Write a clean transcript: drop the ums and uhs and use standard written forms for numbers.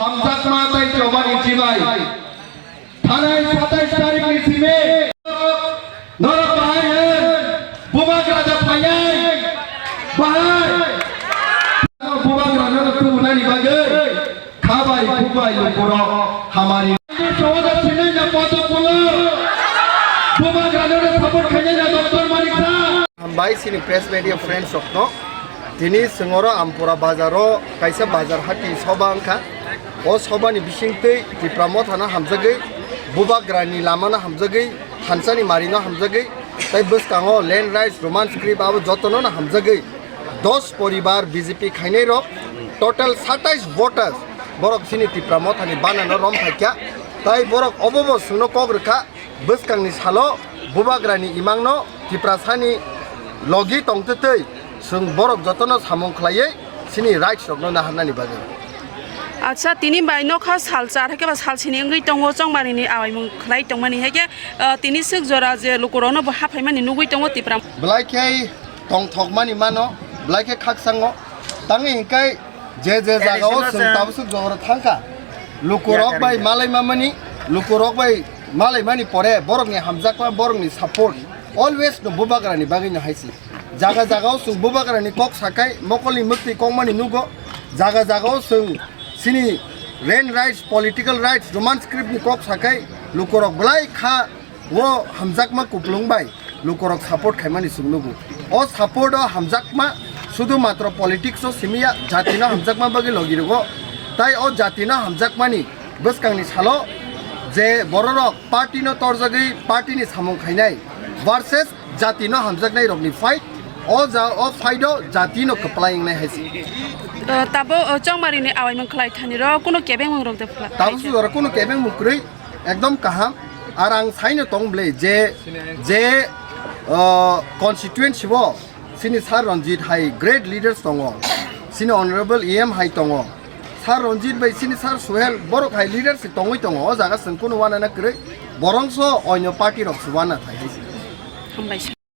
Hamjakwi tai coba ijibai. Thanai 27 tarik ni sime. Norok bahaya. Bubagrano phanyai. Bahai. Bubagrano tu unani bagai. Khabai kubai lukorok hamari. Soda sine na poto pulo. Bubagrano support khanya na Dr. Maniksa. Hambai sini press media friends okno. Dini sengoro Ampura bazaro kaisa bazar hati sobangka. O sobani bisingtei di pramotana Hamjakwi Bubagrani lamana Hamjakwi Hansani marino Hamjakwi tai buskango land rights romance script abo jotono na Hamjakwi 10 পরিবার BJP খাইনে rock total 27 voters বরক সিনি তি pramotani banano rom thakia tai borok obobo suno kogrka buskangni salo Bubagrani imangno tiprasani logi tongtetei sung borok jotono samong khlaiye sini rights rokno na hanani bagai আচ্ছা তিনি বাইনো খা সালচার হেকে বা সালছিনি ওই দङ জংমারিনি আওয়াইমু খলাই দংমানি হেকে তিনি sick জরা যে লুকরনো বহা ফাইমানি নুগুই দङ Tipra ব্লাইkai tong thokmani mano blaikai khaksango tangi hinkai je jagao sung tabsuk jogor thangka lukorok bai malai mamani lukorok bai malai mani pore borokni Hamjakwi borokni support always no Bubagrani bagai na haisi jaga jagao sung Bubagrani kok sakai mokoli mukti kongmani nugo jaga jagao sung sini land rights political rights romance script ni kok sakai lukorok blai kha wo Hamjakwi kuplung bai lukorok support khaimani sungnugu o support o Hamjakwi শুধু মাত্র politics ও সিমিয়া জাতিনা Hamjakwi বাগে লগিরগো তাই ও জাতিনা Hamjakwi নি বসকাংনি সালো যে বড়রক পার্টিনো তরজগি পার্টিনি সামং খাইনাই versus জাতিনো Hamjakwi রকনি fight ও ফাইডো জাতিনো কপ্লাইং নাই হাইসি তাবো জংমারিনি আওয়াইমু খলাই থানির কোনো কেবেং মংরক দেফলা তাবো সুদর কোনো কেবেং মুক্রই একদম কাহাম আর আং সাইনো তংবলে যে constituency wo sini Sir Ranjit hai great leaders tongo sini honorable EM hai tongo Sir Ranjit bai sini Sir Sohel borok hai leaders tongoi tongo o jaga sengkuno wana na kre borongso onyo party rok suwana thai হামবাই